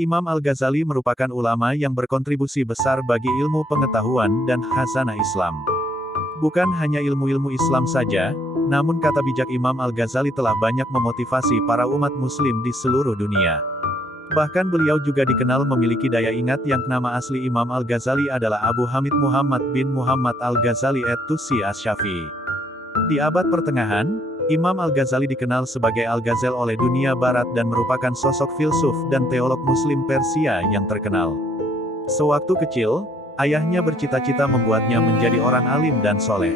Imam Al-Ghazali merupakan ulama yang berkontribusi besar bagi ilmu pengetahuan dan khazanah Islam. Bukan hanya ilmu-ilmu Islam saja, namun kata bijak Imam Al-Ghazali telah banyak memotivasi para umat muslim di seluruh dunia. Bahkan beliau juga dikenal memiliki daya ingat yang nama asli Imam Al-Ghazali adalah Abu Hamid Muhammad bin Muhammad Al-Ghazali et-Tusi Asy-Syafi'i. Di abad pertengahan, Imam Al-Ghazali dikenal sebagai Al-Ghazal oleh dunia barat dan merupakan sosok filsuf dan teolog muslim Persia yang terkenal. Sewaktu kecil, ayahnya bercita-cita membuatnya menjadi orang alim dan soleh.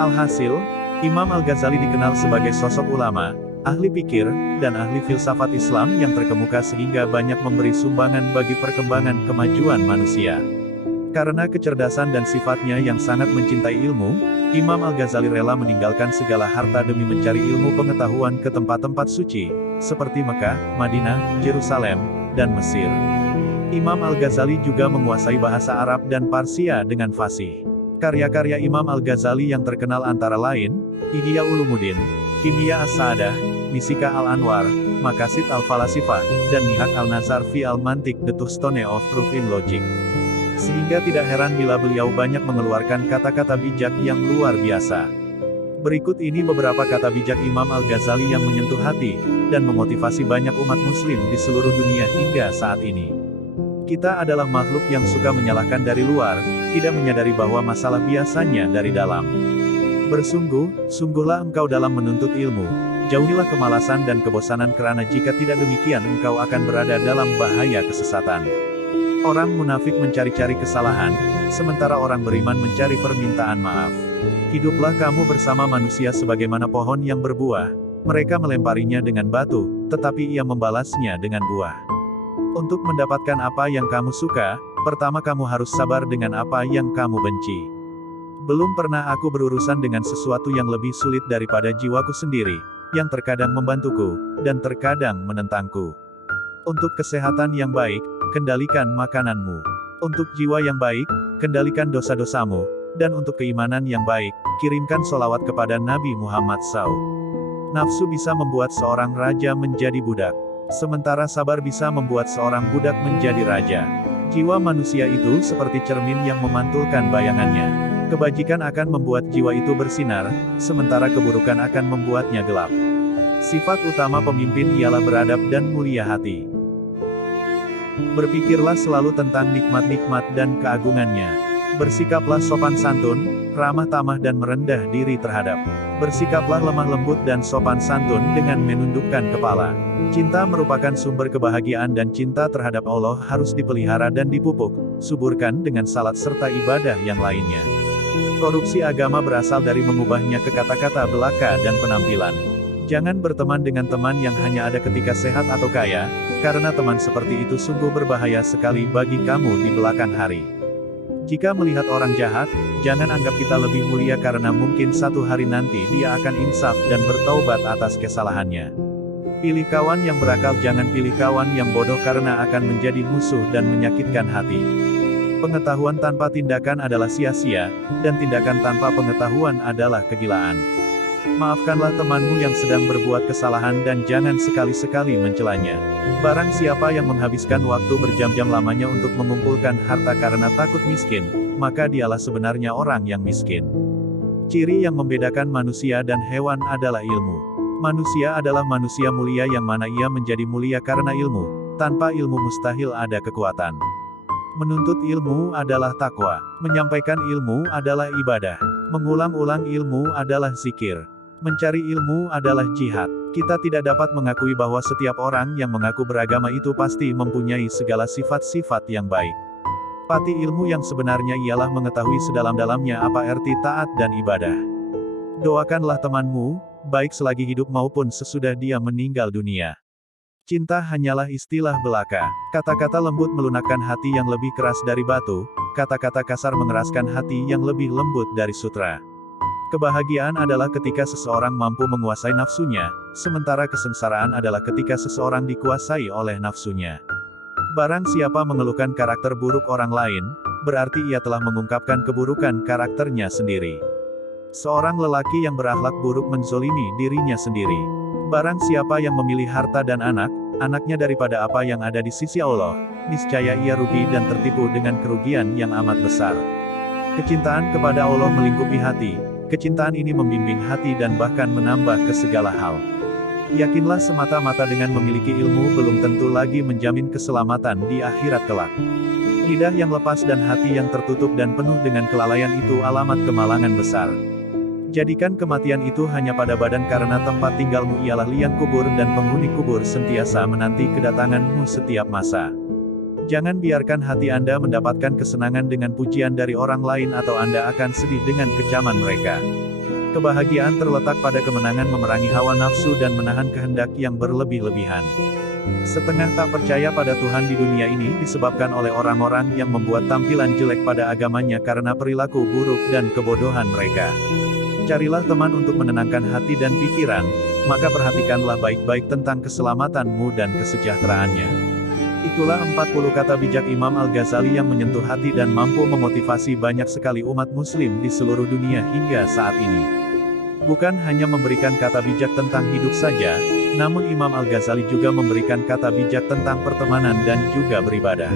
Alhasil, Imam Al-Ghazali dikenal sebagai sosok ulama, ahli pikir, dan ahli filsafat Islam yang terkemuka sehingga banyak memberi sumbangan bagi perkembangan kemajuan manusia. Karena kecerdasan dan sifatnya yang sangat mencintai ilmu, Imam Al-Ghazali rela meninggalkan segala harta demi mencari ilmu pengetahuan ke tempat-tempat suci, seperti Mekah, Madinah, Yerusalem, dan Mesir. Imam Al-Ghazali juga menguasai bahasa Arab dan Parsia dengan fasih. Karya-karya Imam Al-Ghazali yang terkenal antara lain, Ihya Ulumuddin, Kimia As-Sa'adah, Misika Al-Anwar, Maqasid Al-Falasifah, dan Nihak Al-Nazar fi Al-Mantiq The Touchstone of Proof in Logic. Sehingga tidak heran bila beliau banyak mengeluarkan kata-kata bijak yang luar biasa. Berikut ini beberapa kata bijak Imam Al-Ghazali yang menyentuh hati, dan memotivasi banyak umat muslim di seluruh dunia hingga saat ini. Kita adalah makhluk yang suka menyalahkan dari luar, tidak menyadari bahwa masalah biasanya dari dalam. Sungguhlah engkau dalam menuntut ilmu, jauhilah kemalasan dan kebosanan karena jika tidak demikian engkau akan berada dalam bahaya kesesatan. Orang munafik mencari-cari kesalahan, sementara orang beriman mencari permintaan maaf. Hiduplah kamu bersama manusia sebagaimana pohon yang berbuah, mereka melemparinya dengan batu, tetapi ia membalasnya dengan buah. Untuk mendapatkan apa yang kamu suka, pertama kamu harus sabar dengan apa yang kamu benci. Belum pernah aku berurusan dengan sesuatu yang lebih sulit daripada jiwaku sendiri, yang terkadang membantuku, dan terkadang menentangku. Untuk kesehatan yang baik, kendalikan makananmu. Untuk jiwa yang baik, kendalikan dosa-dosamu. Dan untuk keimanan yang baik, kirimkan sholawat kepada Nabi Muhammad SAW. Nafsu bisa membuat seorang raja menjadi budak. Sementara sabar bisa membuat seorang budak menjadi raja. Jiwa manusia itu seperti cermin yang memantulkan bayangannya. Kebajikan akan membuat jiwa itu bersinar, sementara keburukan akan membuatnya gelap. Sifat utama pemimpin ialah beradab dan mulia hati. Berpikirlah selalu tentang nikmat-nikmat dan keagungannya. Bersikaplah sopan santun, ramah tamah dan merendah diri terhadap. Bersikaplah lemah lembut dan sopan santun dengan menundukkan kepala. Cinta merupakan sumber kebahagiaan dan cinta terhadap Allah harus dipelihara dan dipupuk, suburkan dengan salat serta ibadah yang lainnya. Korupsi agama berasal dari mengubahnya ke kata-kata belaka dan penampilan. Jangan berteman dengan teman yang hanya ada ketika sehat atau kaya, karena teman seperti itu sungguh berbahaya sekali bagi kamu di belakang hari. Jika melihat orang jahat, jangan anggap kita lebih mulia karena mungkin satu hari nanti dia akan insaf dan bertaubat atas kesalahannya. Pilih kawan yang berakal, jangan pilih kawan yang bodoh karena akan menjadi musuh dan menyakitkan hati. Pengetahuan tanpa tindakan adalah sia-sia, dan tindakan tanpa pengetahuan adalah kegilaan. Maafkanlah temanmu yang sedang berbuat kesalahan dan jangan sekali-sekali mencelanya. Barang siapa yang menghabiskan waktu berjam-jam lamanya untuk mengumpulkan harta karena takut miskin, maka dialah sebenarnya orang yang miskin. Ciri yang membedakan manusia dan hewan adalah ilmu. Manusia adalah manusia mulia yang mana ia menjadi mulia karena ilmu. Tanpa ilmu mustahil ada kekuatan. Menuntut ilmu adalah takwa. Menyampaikan ilmu adalah ibadah. Mengulang-ulang ilmu adalah zikir. Mencari ilmu adalah jihad. Kita tidak dapat mengakui bahwa setiap orang yang mengaku beragama itu pasti mempunyai segala sifat-sifat yang baik. Pati ilmu yang sebenarnya ialah mengetahui sedalam-dalamnya apa arti taat dan ibadah. Doakanlah temanmu, baik selagi hidup maupun sesudah dia meninggal dunia. Cinta hanyalah istilah belaka. Kata-kata lembut melunakkan hati yang lebih keras dari batu, kata-kata kasar mengeraskan hati yang lebih lembut dari sutra. Kebahagiaan adalah ketika seseorang mampu menguasai nafsunya, sementara kesengsaraan adalah ketika seseorang dikuasai oleh nafsunya. Barang siapa mengeluhkan karakter buruk orang lain, berarti ia telah mengungkapkan keburukan karakternya sendiri. Seorang lelaki yang berakhlak buruk menzolimi dirinya sendiri. Barang siapa yang memilih harta dan anak, anaknya daripada apa yang ada di sisi Allah, niscaya ia rugi dan tertipu dengan kerugian yang amat besar. Kecintaan kepada Allah melingkupi hati, kecintaan ini membimbing hati dan bahkan menambah ke segala hal. Yakinlah semata-mata dengan memiliki ilmu belum tentu lagi menjamin keselamatan di akhirat kelak. Lidah yang lepas dan hati yang tertutup dan penuh dengan kelalaian itu alamat kemalangan besar. Jadikan kematian itu hanya pada badan karena tempat tinggalmu ialah liang kubur dan penghuni kubur sentiasa menanti kedatanganmu setiap masa. Jangan biarkan hati Anda mendapatkan kesenangan dengan pujian dari orang lain atau Anda akan sedih dengan kecaman mereka. Kebahagiaan terletak pada kemenangan memerangi hawa nafsu dan menahan kehendak yang berlebih-lebihan. Setengah tak percaya pada Tuhan di dunia ini disebabkan oleh orang-orang yang membuat tampilan jelek pada agamanya karena perilaku buruk dan kebodohan mereka. Carilah teman untuk menenangkan hati dan pikiran, maka perhatikanlah baik-baik tentang keselamatanmu dan kesejahteraannya. Itulah 40 kata bijak Imam Al-Ghazali yang menyentuh hati dan mampu memotivasi banyak sekali umat muslim di seluruh dunia hingga saat ini. Bukan hanya memberikan kata bijak tentang hidup saja, namun Imam Al-Ghazali juga memberikan kata bijak tentang pertemanan dan juga beribadah.